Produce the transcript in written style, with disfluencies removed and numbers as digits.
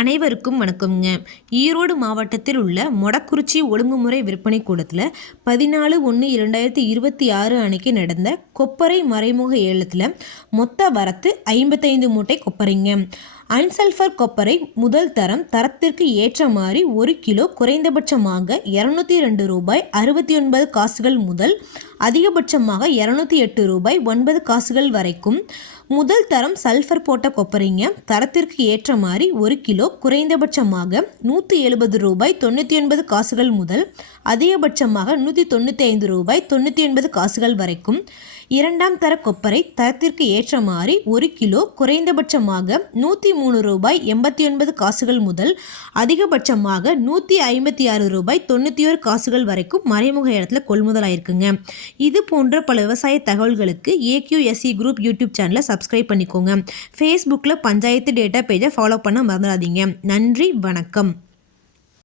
அனைவருக்கும் வணக்கம்ங்க. ஈரோடு மாவட்டத்தில் உள்ள மொடக்குறிச்சி ஒழுங்குமுறை விற்பனை கூடத்தில் 14/1/2026 அன்னைக்கு நடந்த கொப்பரை மறைமுக ஏலத்தில் மொத்த வரத்து 55 மூட்டை கொப்பரைங்க. அன்சல்ஃபர் கொப்பரை முதல் தரம் தரத்திற்கு ஏற்ற மாதிரி 1 கிலோ குறைந்தபட்சமாக ரூபாய் 269 முதல் அதிகபட்சமாக ரூபாய் 9 வரைக்கும். முதல் தரம் சல்ஃபர் போட்ட கொப்பரைங்க தரத்திற்கு ஏற்ற மாதிரி 1 கிலோ குறைந்தபட்சமாக ரூபாய் 199 முதல் அதிகபட்சமாக ரூபாய் 195 வரைக்கும். இரண்டாம் தர கொப்பரை தரத்திற்கு ஏற்ற மாதிரி 1 கிலோ குறைந்தபட்சமாக ரூபாய் 189 முதல் அதிகபட்சமாக ரூபாய் 91 வரைக்கும் மறைமுக இடத்துல கொள்முதலாயிருக்குங்க. இது போன்ற பல விவசாய தகவல்களுக்கு AQSE குரூப் யூடியூப் சேனலை சப்ஸ்கிரைப் பண்ணிக்கோங்க. ஃபேஸ்புக்கில் பஞ்சாயத்து டேட்டா பேஜை ஃபாலோ பண்ண மறந்துடாதீங்க. நன்றி, வணக்கம்.